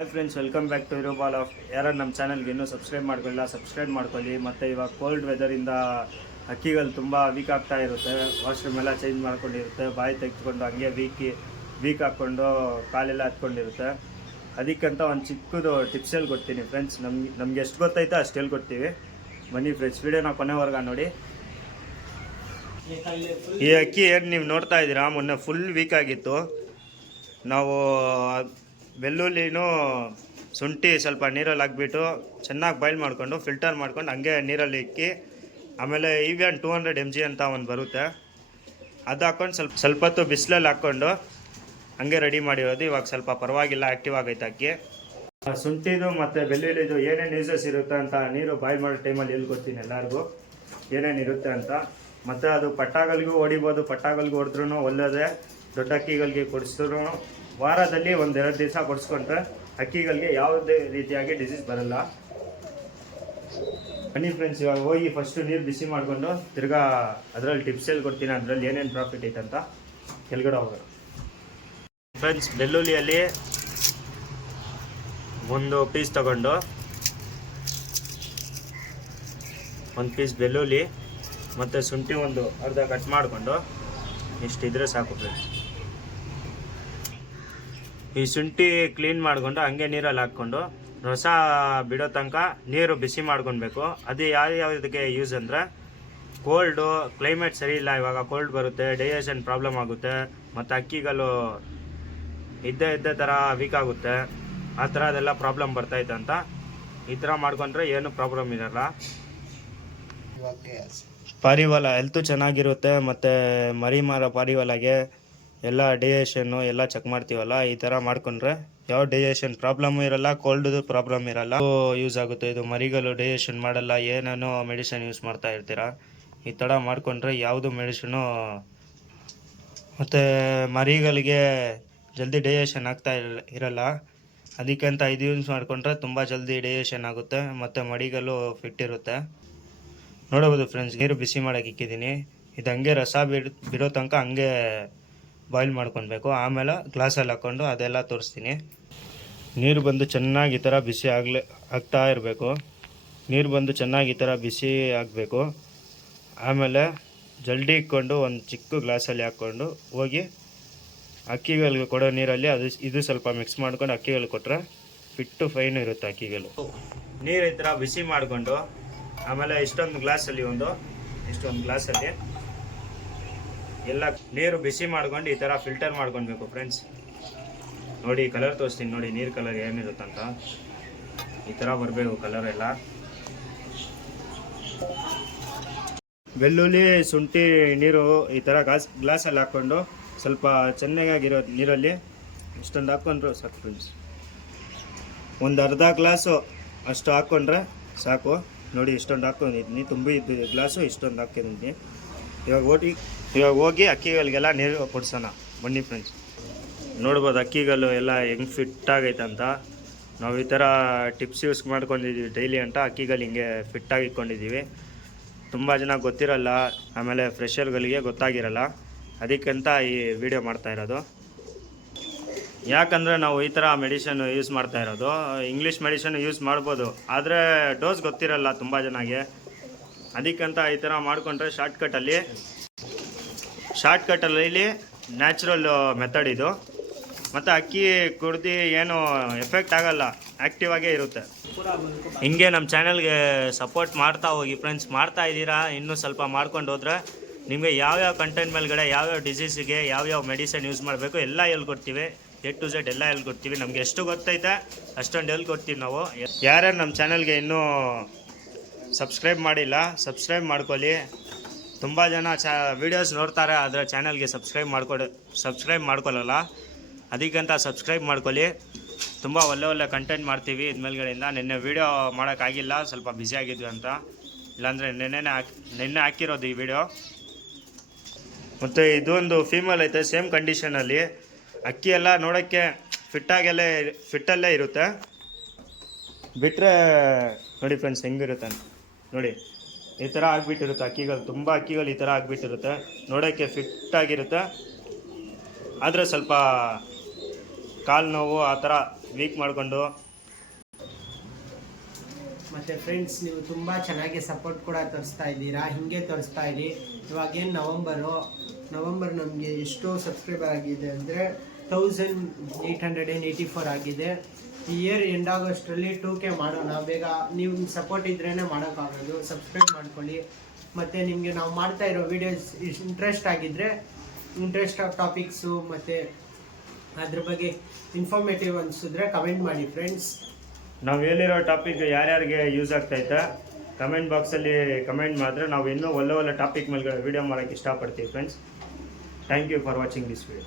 Hi friends, welcome back to hero ball off. ಯಾರು ನಮ್ಮ ಚಾನಲ್ಗೆ ಇನ್ನೂ ಸಬ್ಸ್ಕ್ರೈಬ್ ಮಾಡ್ಕೊಳ್ಳಿ. ಮತ್ತು ಇವಾಗ ಕೋಲ್ಡ್ ವೆದರಿಂದ ಹಕ್ಕಿಗಳು ತುಂಬ ವೀಕ್ ಆಗ್ತಾ ಇರುತ್ತೆ. ವಾಶ್ರೂಮ್ ಎಲ್ಲ ಚೇಂಜ್ ಮಾಡ್ಕೊಂಡಿರುತ್ತೆ, ಬಾಯಿ ತೆಗೆದುಕೊಂಡು ಹಂಗೆ ವೀಕ್ ಹಾಕ್ಕೊಂಡು ಕಾಲೆಲ್ಲ ಹತ್ಕೊಂಡಿರುತ್ತೆ. ಅದಕ್ಕಂತ ಒಂದು ಚಿಕ್ಕದು ಟಿಪ್ಸ್ ಹೇಳ್ಕೊಡ್ತೀನಿ ಫ್ರೆಂಡ್ಸ್. ನಮ್ಗೆ ಎಷ್ಟು ಗೊತ್ತೈತೆ ಅಷ್ಟು ಹೇಳ್ಕೊಡ್ತೀವಿ. ಬನ್ನಿ ಫ್ರೆಂಡ್ಸ್, ವಿಡಿಯೋನ ಕೊನೆವರೆಗೆ ನೋಡಿ. ಈ ಅಕ್ಕಿ ಏನು ನೀವು ನೋಡ್ತಾ ಇದ್ದೀರಾ, ಮೊನ್ನೆ ಫುಲ್ ವೀಕ್ ಆಗಿತ್ತು. ನಾವು ಬೆಳ್ಳುಳ್ಳಿನೂ ಶುಂಠಿ ಸ್ವಲ್ಪ ನೀರಲ್ಲಿ ಹಾಕ್ಬಿಟ್ಟು ಚೆನ್ನಾಗಿ ಬಾಯ್ಲ್ ಮಾಡಿಕೊಂಡು ಫಿಲ್ಟರ್ ಮಾಡ್ಕೊಂಡು ಹಂಗೆ ನೀರಲ್ಲಿ ಇಕ್ಕಿ, ಆಮೇಲೆ EVN 200 mg ಅಂತ ಒಂದು ಬರುತ್ತೆ, ಅದು ಹಾಕ್ಕೊಂಡು ಸ್ವಲ್ಪ ಹೊತ್ತು ಬಿಸಿಲಲ್ಲಿ ಹಾಕ್ಕೊಂಡು ಹಂಗೆ ರೆಡಿ ಮಾಡಿರೋದು. ಇವಾಗ ಸ್ವಲ್ಪ ಪರವಾಗಿಲ್ಲ, ಆ್ಯಕ್ಟಿವ್ ಆಗೈತೆ ಅಕ್ಕಿ. ಶುಂಠಿದು ಮತ್ತು ಬೆಳ್ಳುಳ್ಳಿದು ಏನೇನು ಯೂಸಸ್ ಇರುತ್ತೆ ಅಂತ ನೀರು ಬಾಯ್ಲ್ ಮಾಡೋ ಟೈಮಲ್ಲಿ ಹೇಳ್ಕೊಡ್ತೀನಿ ಎಲ್ಲರಿಗೂ ಏನೇನು ಇರುತ್ತೆ ಅಂತ. ಮತ್ತು ಅದು ಪಟ್ಟಾಗಲ್ಗೂ ಹೊಡಿಬೋದು, ಪಟ್ಟಾಗಲ್ಗೂ ಹೊಡೆದ್ರೂ ಒಳ್ಳೆಯದೇ. ದೊಡ್ಡ ಅಕ್ಕಿಗಳಿಗೆ ಕೊಡಿಸಿದ್ರು ವಾರದಲ್ಲಿ 1-2 ದಿವಸ ಕೊಡಿಸ್ಕೊಂಡ್ರೆ ಅಕ್ಕಿಗಳಿಗೆ ಯಾವುದೇ ರೀತಿಯಾಗಿ ಡಿಸೀಸ್ ಬರಲ್ಲ. ಬನ್ನಿ ಫ್ರೆಂಡ್ಸ್, ಇವಾಗ ಹೋಗಿ ಫಸ್ಟು ನೀರು ಬಿಸಿ ಮಾಡಿಕೊಂಡು ತಿರ್ಗಾ ಅದರಲ್ಲಿ ಟಿಪ್ಸ್ ಹೇಳ್ಕೊಡ್ತೀನಿ, ಅದರಲ್ಲಿ ಏನೇನು ಪ್ರಾಫಿಟ್ ಐತೆ ಅಂತ. ಕೆಳಗಡೆ ಹೋಗೋಣ ಫ್ರೆಂಡ್ಸ್. ಬೆಳ್ಳುಳ್ಳಿಯಲ್ಲಿ ಒಂದು ಪೀಸ್ ತಗೊಂಡು, ಒಂದು ಪೀಸ್ ಬೆಳ್ಳುಳ್ಳಿ ಮತ್ತು ಶುಂಠಿ ಒಂದು ಅರ್ಧ ಕಟ್ ಮಾಡಿಕೊಂಡು ಇಷ್ಟಿದ್ರೆ ಸಾಕು ಫ್ರೆಂಡ್ಸ್. ಈ ಶುಂಠಿ ಕ್ಲೀನ್ ಮಾಡಿಕೊಂಡು ಹಂಗೆ ನೀರಲ್ಲಿ ಹಾಕ್ಕೊಂಡು ರಸ ಬಿಡೋ ತನಕ ನೀರು ಬಿಸಿ ಮಾಡ್ಕೊಳ್ಬೇಕು. ಅದು ಯಾವುದಕ್ಕೆ ಯೂಸ್ ಅಂದರೆ, ಕೋಲ್ಡು ಕ್ಲೈಮೇಟ್ ಸರಿ ಇಲ್ಲ, ಇವಾಗ ಕೋಲ್ಡ್ ಬರುತ್ತೆ, ಡೈಜೆಷನ್ ಪ್ರಾಬ್ಲಮ್ ಆಗುತ್ತೆ, ಮತ್ತು ಅಕ್ಕಿಗಳು ಇದ್ದೇ ಥರ ವೀಕ್ ಆಗುತ್ತೆ, ಆ ಥರ ಅದೆಲ್ಲ ಪ್ರಾಬ್ಲಮ್ ಬರ್ತೈತೆ ಅಂತ ಈ ಥರ ಮಾಡ್ಕೊಂಡ್ರೆ ಏನು ಪ್ರಾಬ್ಲಮ್ ಇರಲ್ಲ. ಪಾರಿವಾಳ ಹೆಲ್ತು ಚೆನ್ನಾಗಿರುತ್ತೆ, ಮತ್ತು ಪಾರಿವಾಳಗೆ ಎಲ್ಲ ಡೈಜೆಷನ್ನು ಎಲ್ಲ ಚೆಕ್ ಮಾಡ್ತೀವಲ್ಲ, ಈ ಥರ ಮಾಡ್ಕೊಂಡ್ರೆ ಯಾವ ಡೈಜೆಷನ್ ಪ್ರಾಬ್ಲಮ್ಮು ಇರಲ್ಲ, ಕೋಲ್ಡ್ದು ಪ್ರಾಬ್ಲಮ್ ಇರಲ್ಲ, ಯೂಸ್ ಆಗುತ್ತೆ. ಇದು ಮರಿಗಳು ಡೈಜೆಷನ್ ಮಾಡಲ್ಲ, ಏನೇನೋ ಮೆಡಿಸಿನ್ ಯೂಸ್ ಮಾಡ್ತಾ ಇರ್ತೀರ, ಈ ಥರ ಮಾಡ್ಕೊಂಡ್ರೆ ಯಾವುದು ಮೆಡಿಸಿನು ಮತ್ತು ಮರಿಗಳಿಗೆ ಜಲ್ದಿ ಡೈಜೆಷನ್ ಆಗ್ತಾ ಇರಲ್ಲ. ಅದಕ್ಕಂತ ಇದು ಯೂಸ್ ಮಾಡಿಕೊಂಡ್ರೆ ತುಂಬ ಜಲ್ದಿ ಡೈಜೆಷನ್ ಆಗುತ್ತೆ, ಮತ್ತು ಮರಿಗಳು ಫಿಟ್ ಇರುತ್ತೆ. ನೋಡಬಹುದು ಫ್ರೆಂಡ್ಸ್, ನೀರು ಬಿಸಿ ಮಾಡೋಕೆ ಇಕ್ಕಿದ್ದೀನಿ. ಇದು ಹಂಗೆ ರಸ ಬಿಡೋ ತನಕ ಹಂಗೆ ಬಾಯ್ಲ್ ಮಾಡ್ಕೊಳ್ಬೇಕು. ಆಮೇಲೆ ಗ್ಲಾಸಲ್ಲಿ ಹಾಕ್ಕೊಂಡು ಅದೆಲ್ಲ ತೋರಿಸ್ತೀನಿ. ನೀರು ಬಂದು ಚೆನ್ನಾಗಿ ಈ ಥರ ಬಿಸಿ ಆಗ್ತಾ ಇರಬೇಕು. ನೀರು ಬಂದು ಚೆನ್ನಾಗಿ ಈ ಥರ ಬಿಸಿ ಆಗಬೇಕು. ಆಮೇಲೆ ಜಲ್ದಿ ಇಕ್ಕೊಂಡು ಒಂದು ಚಿಕ್ಕ ಗ್ಲಾಸಲ್ಲಿ ಹಾಕ್ಕೊಂಡು ಹೋಗಿ ಅಕ್ಕಿಗಳಿಗೆ ಕೊಡೋ ನೀರಲ್ಲಿ ಇದು ಸ್ವಲ್ಪ ಮಿಕ್ಸ್ ಮಾಡ್ಕೊಂಡು ಅಕ್ಕಿಗಳಿಗೆ ಕೊಟ್ಟರೆ ಫಿಟ್ಟು ಫೈನ್ ಇರುತ್ತೆ ಅಕ್ಕಿಗಳು. ನೀರು ಈ ಥರ ಬಿಸಿ ಮಾಡಿಕೊಂಡು ಆಮೇಲೆ ಇಷ್ಟೊಂದು ಗ್ಲಾಸಲ್ಲಿ ಎಲ್ಲ ನೀರು ಬಿಸಿ ಮಾಡ್ಕೊಂಡು ಈ ಥರ ಫಿಲ್ಟರ್ ಮಾಡ್ಕೊಳ್ಬೇಕು ಫ್ರೆಂಡ್ಸ್. ನೋಡಿ ಕಲರ್ ತೋರಿಸ್ತೀನಿ, ನೋಡಿ ನೀರು ಕಲರ್ ಏನಿರುತ್ತಂತ ಈ ಥರ ಬರಬೇಕು ಕಲರ್ ಎಲ್ಲ. ಬೆಳ್ಳುಳ್ಳಿ ಶುಂಠಿ ನೀರು ಈ ಥರ ಗ್ಲಾಸಲ್ಲಿ ಹಾಕ್ಕೊಂಡು ಸ್ವಲ್ಪ ಚೆನ್ನಾಗಿರೋ ನೀರಲ್ಲಿ ಇಷ್ಟೊಂದು ಹಾಕ್ಕೊಂಡ್ರು ಸಾಕು ಫ್ರೆಂಡ್ಸ್. ಒಂದು ಅರ್ಧ ಗ್ಲಾಸು ಅಷ್ಟು ಹಾಕ್ಕೊಂಡ್ರೆ ಸಾಕು. ನೋಡಿ ಇಷ್ಟೊಂದು ಹಾಕ್ಕೊಂಡಿದ್ದೀನಿ, ತುಂಬಿದ್ದು ಗ್ಲಾಸು ಇಷ್ಟೊಂದು ಹಾಕ್ಕೊಂಡಿದ್ದೀನಿ. ಇವಾಗ ಹೋಗಿ ಅಕ್ಕಿಗಳಿಗೆಲ್ಲ ನೀರು ಕೊಡ್ಸೋಣ ಬನ್ನಿ ಫ್ರೆಂಡ್ಸ್. ನೋಡ್ಬೋದು ಅಕ್ಕಿಗಳು ಎಲ್ಲ ಹೆಂಗೆ ಫಿಟ್ ಆಗೈತೆ ಅಂತ. ನಾವು ಈ ಥರ ಟಿಪ್ಸ್ ಯೂಸ್ ಮಾಡ್ಕೊಂಡಿದ್ದೀವಿ ಡೈಲಿ ಅಂತ ಅಕ್ಕಿಗಳು ಹಿಂಗೆ ಫಿಟ್ಟಾಗಿ ಇಟ್ಕೊಂಡಿದ್ದೀವಿ. ತುಂಬ ಜನ ಗೊತ್ತಿರಲ್ಲ, ಆಮೇಲೆ ಫ್ರೆಷರ್ಗಳಿಗೆ ಗೊತ್ತಾಗಿರಲ್ಲ, ಅದಕ್ಕಂತ ಈ ವಿಡಿಯೋ ಮಾಡ್ತಾ ಇರೋದು. ಯಾಕಂದರೆ ನಾವು ಈ ಥರ ಮೆಡಿಷನ್ ಯೂಸ್ ಮಾಡ್ತಾ ಇರೋದು. ಇಂಗ್ಲೀಷ್ ಮೆಡಿಷನ್ ಯೂಸ್ ಮಾಡ್ಬೋದು, ಆದರೆ ಡೋಸ್ ಗೊತ್ತಿರಲ್ಲ ತುಂಬ ಜನಗೆ. ಅದಕ್ಕಂತ ಈ ಥರ ಮಾಡಿಕೊಂಡ್ರೆ ಶಾರ್ಟ್ಕಟ್ಟಲ್ಲಿ ನ್ಯಾಚುರಲ್ ಮೆಥಡ್ ಇದು. ಮತ್ತು ಅಕ್ಕಿ ಕುಡ್ದು ಏನು ಎಫೆಕ್ಟ್ ಆಗಲ್ಲ, ಆ್ಯಕ್ಟಿವ್ ಆಗೇ ಇರುತ್ತೆ. ಹಿಂಗೆ ನಮ್ಮ ಚಾನಲ್ಗೆ ಸಪೋರ್ಟ್ ಮಾಡ್ತಾ ಹೋಗಿ ಫ್ರೆಂಡ್ಸ್. ಮಾಡ್ತಾ ಇದ್ದೀರಾ, ಇನ್ನೂ ಸ್ವಲ್ಪ ಮಾಡ್ಕೊಂಡು ಹೋದ್ರೆ ನಿಮಗೆ ಯಾವ್ಯಾವ ಕಂಟೆಂಟ್ ಮೇಲ್ಗಡೆ ಯಾವ್ಯಾವ ಡಿಸೀಸಿಗೆ ಯಾವ್ಯಾವ ಮೆಡಿಸಿನ್ ಯೂಸ್ ಮಾಡಬೇಕು ಎಲ್ಲ ಹೇಳ್ಕೊಡ್ತೀವಿ. A to Z ಎಲ್ಲ ಹೇಳ್ಕೊಡ್ತೀವಿ. ನಮಗೆ ಎಷ್ಟು ಗೊತ್ತೈತೆ ಅಷ್ಟೊಂದು ಹೇಳ್ಕೊಡ್ತೀವಿ ನಾವು. ಯಾರ್ಯಾರು ನಮ್ಮ ಚಾನಲ್ಗೆ ಇನ್ನೂ ಸಬ್ಸ್ಕ್ರೈಬ್ ಮಾಡಿಲ್ಲ, ಸಬ್ಸ್ಕ್ರೈಬ್ ಮಾಡ್ಕೊಳ್ಳಿ. ತುಂಬ ಜನ ವೀಡಿಯೋಸ್ ನೋಡ್ತಾರೆ, ಆದರೆ ಚಾನಲ್ಗೆ ಸಬ್ಸ್ಕ್ರೈಬ್ ಮಾಡ್ಕೊಳ್ಳಲ್ಲ. ಅದಕ್ಕಂತ ಸಬ್ಸ್ಕ್ರೈಬ್ ಮಾಡ್ಕೊಳ್ಳಿ. ತುಂಬ ಒಳ್ಳೆ ಕಂಟೆಂಟ್ ಮಾಡ್ತೀವಿ ಇದ್ಮೇಲ್ಗಡೆಯಿಂದ. ನಿನ್ನೆ ವೀಡಿಯೋ ಮಾಡೋಕ್ಕಾಗಿಲ್ಲ, ಸ್ವಲ್ಪ ಬ್ಯುಸಿ ಆಗಿದ್ವಿ ಅಂತ, ಇಲ್ಲಾಂದರೆ ನಿನ್ನೆ ಹಾಕಿರೋದು ಈ ವಿಡಿಯೋ. ಮತ್ತು ಇದೊಂದು ಫೀಮೇಲ್ ಐತೆ, ಸೇಮ್ ಕಂಡೀಷನಲ್ಲಿ. ಅಕ್ಕಿ ಎಲ್ಲ ನೋಡೋಕ್ಕೆ ಫಿಟ್ಟಲ್ಲೇ ಇರುತ್ತೆ. ಬಿಟ್ಟರೆ ನೋಡಿ ಫ್ರೆಂಡ್ಸ್ ಹೆಂಗಿರುತ್ತೆ ನೋಡಿ, ಈ ಥರ ಆಗಿಬಿಟ್ಟಿರುತ್ತೆ ಅಕ್ಕಿಗಳು. ತುಂಬ ಅಕ್ಕಿಗಳು ಈ ಥರ ಆಗಿಬಿಟ್ಟಿರುತ್ತೆ, ನೋಡೋಕ್ಕೆ ಫಿಟ್ಟಾಗಿರುತ್ತೆ, ಆದರೆ ಸ್ವಲ್ಪ ಕಾಲು ನೋವು ಆ ಥರ ವೀಕ್ ಮಾಡಿಕೊಂಡು. ಮತ್ತು ಫ್ರೆಂಡ್ಸ್, ನೀವು ತುಂಬ ಚೆನ್ನಾಗಿ ಸಪೋರ್ಟ್ ಕೂಡ ತೋರಿಸ್ತಾ ಇದ್ದೀರಾ, ಹೀಗೆ ತೋರಿಸ್ತಾ ಇರಿ. ಇವಾಗೇನು ನವಂಬರ್ ನಮಗೆ ಎಷ್ಟು ಸಬ್ಸ್ಕ್ರೈಬರ್ ಆಗಿದೆ ಅಂದರೆ 1884 ಆಗಿದೆ. ಈ ಇಯರ್ ಎಂಡ್ ಆಗೋಷ್ಟರಲ್ಲಿ 2K ಮಾಡೋಣ ಬೇಗ. ನೀವು ಸಪೋರ್ಟ್ ಇದ್ರೇ ಮಾಡೋಕ್ಕಾಗೋದು. ಸಬ್ಸ್ಕ್ರೈಬ್ ಮಾಡ್ಕೊಳ್ಳಿ. ಮತ್ತು ನಿಮಗೆ ನಾವು ಮಾಡ್ತಾ ಇರೋ ವೀಡಿಯೋಸ್ ಇಂಟ್ರೆಸ್ಟ್ ಆಗಿದ್ದರೆ, ಇಂಟ್ರೆಸ್ಟ್ ಆಫ್ ಟಾಪಿಕ್ಸು ಮತ್ತು ಅದ್ರ ಬಗ್ಗೆ ಇನ್ಫಾರ್ಮೇಟಿವ್ ಅನಿಸಿದ್ರೆ ಕಮೆಂಟ್ ಮಾಡಿ ಫ್ರೆಂಡ್ಸ್. ನಾವು ಹೇಳಿರೋ ಟಾಪಿಕ್ ಯಾರ್ಯಾರಿಗೆ ಯೂಸ್ ಆಗ್ತೈತೆ ಕಮೆಂಟ್ ಬಾಕ್ಸಲ್ಲಿ ಕಮೆಂಟ್ ಮಾಡಿದ್ರೆ ನಾವು ಇನ್ನೂ ಒಳ್ಳೆ ಟಾಪಿಕ್ ಮೇಲೆ ವಿಡಿಯೋ ಮಾಡೋಕ್ಕೆ ಇಷ್ಟಪಡ್ತೀವಿ friends. Thank you for watching this video.